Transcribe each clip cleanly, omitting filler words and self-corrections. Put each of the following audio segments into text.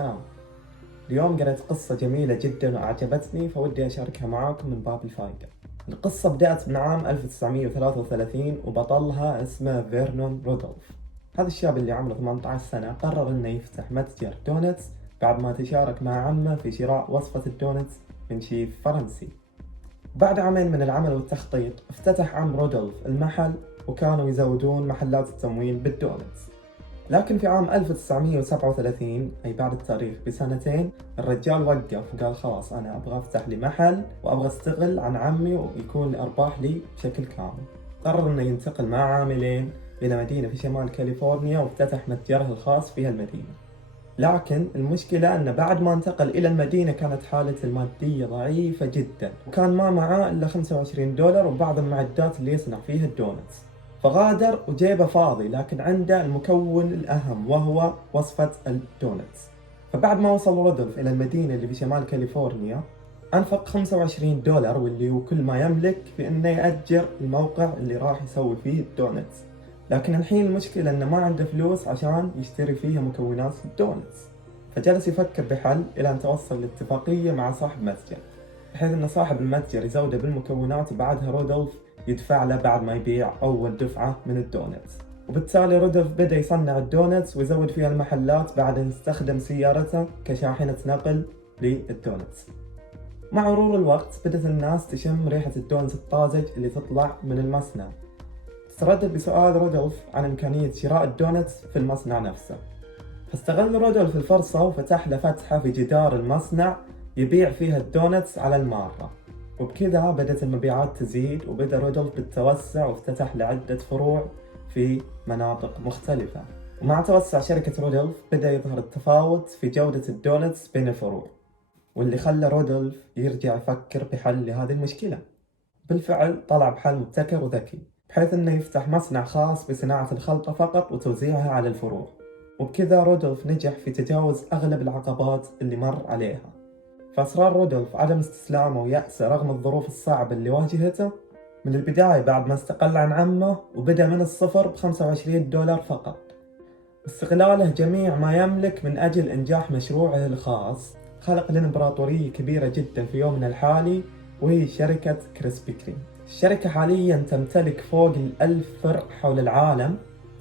السلام. اليوم قرأت قصة جميلة جدا وأعجبتني فودي أشاركها معاكم من باب الفائدة. القصة بدأت من عام 1933 وبطلها اسمه فيرنون رودولف. هذا الشاب اللي عمره 18 سنة قرر إنه يفتح متجر دونتس بعد ما تشارك مع عمه في شراء وصفة الدونتس من شيف فرنسي. بعد عامين من العمل والتخطيط افتتح عم رودولف المحل، وكانوا يزودون محلات التموين بالدونتس. لكن في عام 1937 أي بعد التاريخ بسنتين الرجال وقف وقال خلاص أنا أبغى أفتح لي محل وأبغى أستغل عن عمي ويكون الأرباح لي بشكل كامل. قرر إنه ينتقل مع عاملين إلى مدينة في شمال كاليفورنيا وافتتح متجره الخاص في هالمدينة. لكن المشكلة أنه بعد ما انتقل إلى المدينة كانت حالته المادية ضعيفة جدا، وكان ما معاه إلا $25 وبعض المعدات اللي يصنع فيها الدونتس. فغادر وجيبه فاضي، لكن عنده المكون الأهم وهو وصفة الدونتس. فبعد ما وصل رودولف إلى المدينة اللي في شمال كاليفورنيا أنفق $25 واللي هو كل ما يملك في إنه يأجر الموقع اللي راح يسوي فيه الدونتس. لكن الحين المشكلة إنه ما عنده فلوس عشان يشتري فيها مكونات الدونتس. فجلس يفكر بحل إلى أن توصل لاتفاقية مع صاحب متجر، بحيث إن صاحب المتجر يزوده بالمكونات وبعدها رودولف يدفع له بعد ما يبيع أول دفعة من الدونتس. وبالتالي رودولف بدأ يصنع الدونتس ويزود فيها المحلات بعد أن استخدم سيارته كشاحنة نقل للدونتس. مع مرور الوقت بدأت الناس تشم ريحة الدونتس الطازج اللي تطلع من المصنع. تردد بسؤال رودولف عن إمكانية شراء الدونتس في المصنع نفسه، فاستغل رودولف الفرصة وفتح له فتحة في جدار المصنع يبيع فيها الدونتس على المارة. وبكذا بدأت المبيعات تزيد، وبدأ رودولف بالتوسع وافتتح لعدة فروع في مناطق مختلفة. ومع توسع شركة رودولف بدأ يظهر التفاوت في جودة الدونتس بين الفروع، واللي خلى رودولف يرجع يفكر بحل لهذه المشكلة. بالفعل طلع بحل مبتكر وذكي، بحيث انه يفتح مصنع خاص بصناعة الخلطة فقط وتوزيعها على الفروع. وبكذا رودولف نجح في تجاوز أغلب العقبات اللي مر عليها. فأصرار رودولف عدم استسلامه ويأسه رغم الظروف الصعبة اللي واجهته. من البداية بعد ما استقل عن عمه وبدأ من الصفر $25 فقط، واستغلاله جميع ما يملك من أجل إنجاح مشروعه الخاص، خلق الإمبراطورية كبيرة جدا في يومنا الحالي، وهي شركة كريسبي كريم. الشركة حاليا تمتلك فوق 1000 فرع حول العالم.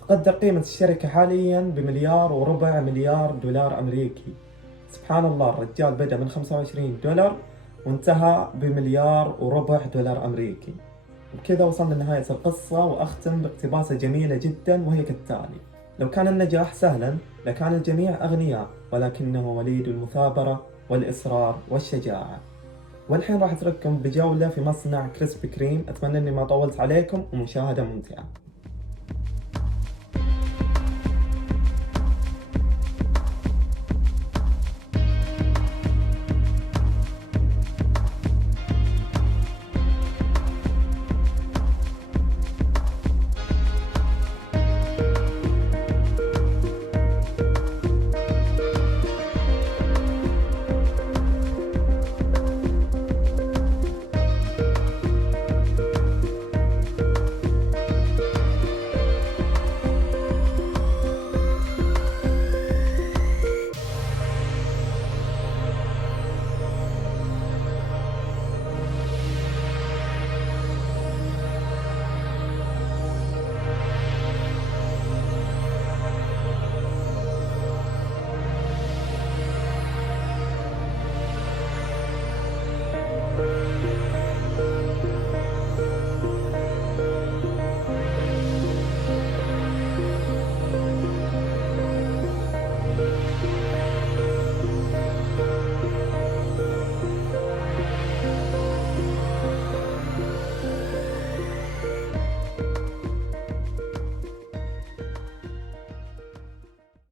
تقدر قيمة الشركة حاليا ب$1.25 مليار أمريكي. سبحان الله، الرجال بدأ من $25 وانتهى ب$1.25 مليار أمريكي. وبكذا وصلنا لنهاية القصة، وأختم باقتباسة جميلة جدا وهي كالتالي: لو كان النجاح سهلا لكان الجميع أغنياء، ولكنه وليد المثابرة والإصرار والشجاعة. والحين راح أترككم بجولة في مصنع كريسبي كريم. أتمنى أني ما طولت عليكم ومشاهدة ممتعة.